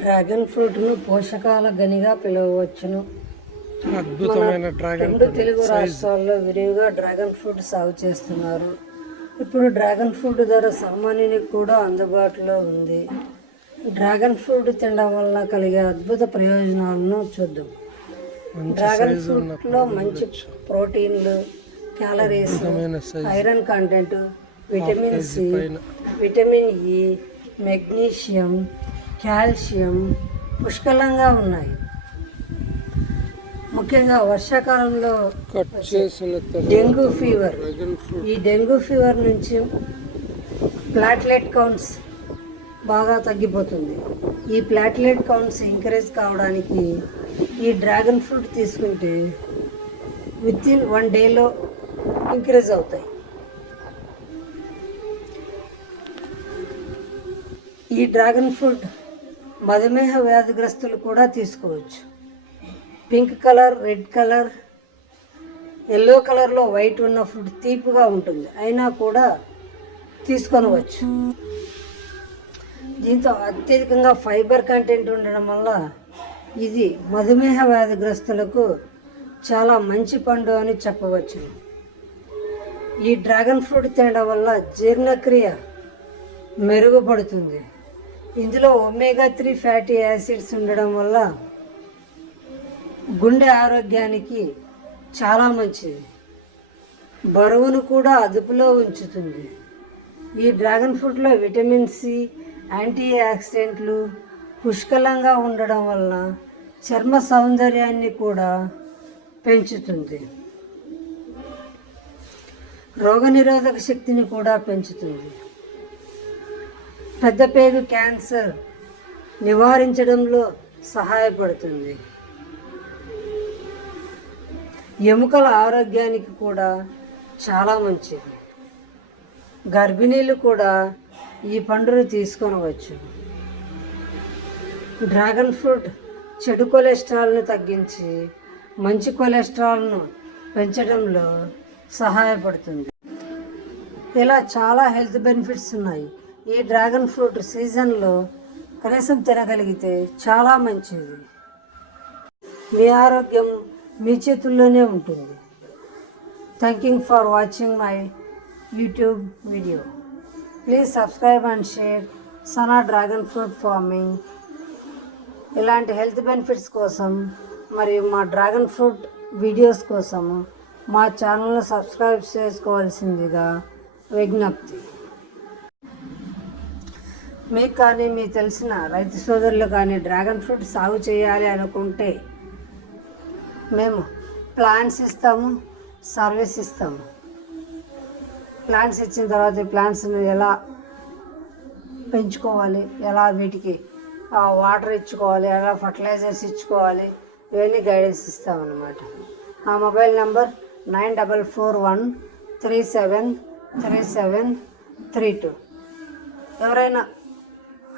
Dragon ఫ్రూట్ను పోషకాల గనిగా పిలువవచ్చును. అద్భుతమైన dragon రెండు తెలుగు రాష్ట్రాల్లో విరివిగా డ్రాగన్ ఫ్రూట్ సాగు చేస్తున్నారు. ఇప్పుడు డ్రాగన్ ఫ్రూట్ ధర సామాన్యునికి కూడా అందుబాటులో ఉంది. డ్రాగన్ ఫ్రూట్ తినడం వల్ల కలిగే అద్భుత ప్రయోజనాలను చూద్దాం. డ్రాగన్ ఫ్రూట్లో మంచి ప్రోటీన్లు, calories, iron content, vitamin C, vitamin E, magnesium, calcium పుష్కలంగా ఉన్నాయి. ముఖ్యంగా వర్షాకాలంలో డెంగ్యూ ఫీవర్, ఈ డెంగ్యూ ఫీవర్ నుంచి ప్లాట్లెట్ కౌంట్స్ బాగా తగ్గిపోతుంది. ఈ ప్లాట్లెట్ కౌంట్స్ ఎంకరేజ్ కావడానికి ఈ డ్రాగన్ ఫ్రూట్ తీసుకుంటే వితిన్ 1 డేలో ఇంక్రీజ్ అవుతాయి. ఈ డ్రాగన్ ఫ్రూట్ మధుమేహ వ్యాధిగ్రస్తులు కూడా తీసుకోవచ్చు. Pink colour, red colour, yellow కలర్లో వైట్ ఉన్న ఫ్రూట్ తీపిగా ఉంటుంది, అయినా కూడా తీసుకొనవచ్చు. దీంతో అత్యధికంగా ఫైబర్ కంటెంట్ ఉండడం వల్ల ఇది మధుమేహ వ్యాధిగ్రస్తులకు చాలా మంచి పండు అని చెప్పవచ్చు. ఈ డ్రాగన్ ఫ్రూట్ తినడం వల్ల జీర్ణక్రియ మెరుగుపడుతుంది. ఇందులో ఒమేగా 3 ఫ్యాటీ యాసిడ్స్ ఉండడం వల్ల గుండె ఆరోగ్యానికి చాలా మంచిది. బరువును కూడా అదుపులో ఉంచుతుంది. ఈ డ్రాగన్ ఫ్రూట్లో విటమిన్ సి, యాంటీ ఆక్సిడెంట్లు పుష్కలంగా ఉండడం వలన చర్మ సౌందర్యాన్ని కూడా పెంచుతుంది. రోగనిరోధక శక్తిని కూడా పెంచుతుంది. పెద్దపేగు క్యాన్సర్ నివారించడంలో సహాయపడుతుంది. ఎముకల ఆరోగ్యానికి కూడా చాలా మంచిది. గర్భిణీలు కూడా ఈ పండును తీసుకొనవచ్చు. డ్రాగన్ ఫ్రూట్ చెడు కొలెస్ట్రాల్ను తగ్గించి మంచి కొలెస్ట్రాల్ను పెంచడంలో సహాయపడుతుంది. ఇలా చాలా హెల్త్ బెనిఫిట్స్ ఉన్నాయి. ఈ డ్రాగన్ ఫ్రూట్ సీజన్లో కనీసం తినగలిగితే చాలా మంచిది. మీ ఆరోగ్యం మీ చేతుల్లోనే ఉంటుంది. Thank for watching my YouTube video. Please subscribe and share Sana dragon fruit farming. ఇలాంటి హెల్త్ బెనిఫిట్స్ కోసం మరియు మా డ్రాగన్ ఫ్రూట్ వీడియోస్ కోసం మా ఛానల్ను సబ్స్క్రైబ్ చేసుకోవాల్సిందిగా విజ్ఞప్తి. మీకు కానీ మీకు తెలిసిన రైతు సోదరులు కానీ డ్రాగన్ ఫ్రూట్ సాగు చేయాలి అనుకుంటే మేము ప్లాంట్స్ ఇస్తాము, సర్వీస్ ఇస్తాము. ప్లాంట్స్ ఇచ్చిన తర్వాత ఈ ప్లాంట్స్ని ఎలా పెంచుకోవాలి, ఎలా వీటికి వాటర్ ఇచ్చుకోవాలి, ఎలా ఫర్టిలైజర్స్ ఇచ్చుకోవాలి, ఇవన్నీ గైడెన్స్ ఇస్తామన్నమాట. నా మొబైల్ నెంబర్ 9441373732. ఎవరైనా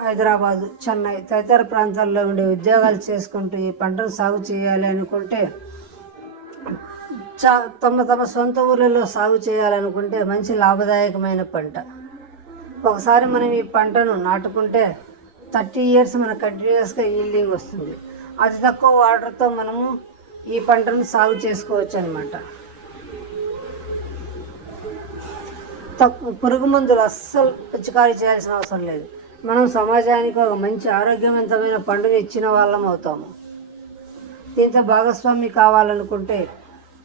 హైదరాబాదు, చెన్నై తదితర ప్రాంతాల్లో ఉండే ఉద్యోగాలు చేసుకుంటూ ఈ పంటను సాగు చేయాలి అనుకుంటే తమ సొంత ఊళ్ళలో సాగు చేయాలనుకుంటే మంచి లాభదాయకమైన పంట. ఒకసారి మనం ఈ పంటను నాటుకుంటే 30 ఇయర్స్ మనకు కంటిన్యూస్గా ఈల్డింగ్ వస్తుంది. అతి తక్కువ వాటర్తో మనము ఈ పంటను సాగు చేసుకోవచ్చు అనమాట. పురుగు మందులు అస్సలు పిచికారీ చేయాల్సిన అవసరం లేదు. మనం సమాజానికి ఒక మంచి ఆరోగ్యవంతమైన పండుగ ఇచ్చిన వాళ్ళం అవుతాము. దీంతో భాగస్వామి కావాలనుకుంటే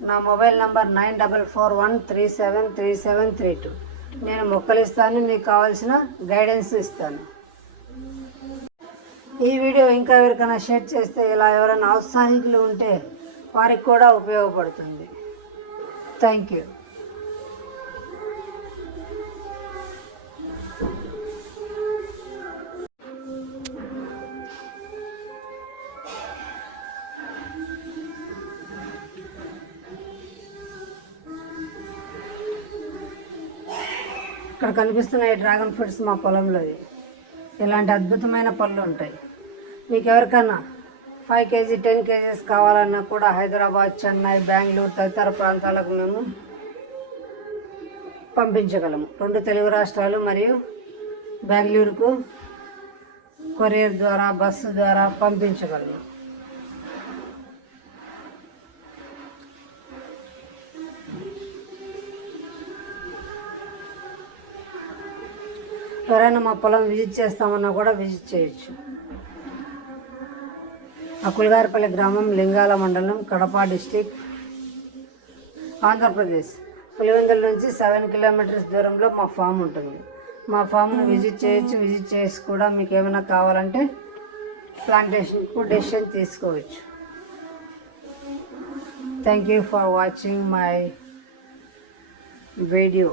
నా మొబైల్ నంబర్ 9441373732. నేను మొక్కలు ఇస్తాను, మీకు కావాల్సిన గైడెన్స్ ఇస్తాను. ఈ వీడియో ఇంకా ఎవరికైనా షేర్ చేస్తే ఇలా ఎవరైనా ఔత్సాహికులు ఉంటే వారికి కూడా ఉపయోగపడుతుంది. Thank you. ఇక్కడ కనిపిస్తున్నాయి డ్రాగన్ ఫ్రూట్స్ మా పొలంలో. ఇలాంటి అద్భుతమైన పళ్ళు ఉంటాయి. మీకు ఎవరికైనా 5 kg 10 kgs కావాలన్నా కూడా హైదరాబాద్, చెన్నై, బెంగళూరు తదితర ప్రాంతాలకు మేము పంపించగలము. 2 తెలుగు రాష్ట్రాలు మరియు బెంగళూరుకు కొరియర్ ద్వారా, బస్సు ద్వారా పంపించగలను. ఎవరైనా మా పొలం విజిట్ చేస్తామన్నా కూడా విజిట్ చేయొచ్చు. అకుల్గారిపల్లి గ్రామం, లింగాల మండలం, కడప డిస్టిక్, ఆంధ్రప్రదేశ్. పులివెందుల నుంచి 7 కిలోమీటర్స్ దూరంలో మా ఫామ్ ఉంటుంది. మా ఫామ్ను విజిట్ చేయొచ్చు. విజిట్ చేసి కూడా మీకు ఏమైనా కావాలంటే ప్లాంటేషన్కు డెసిషన్ తీసుకోవచ్చు. Thank you for watching my video.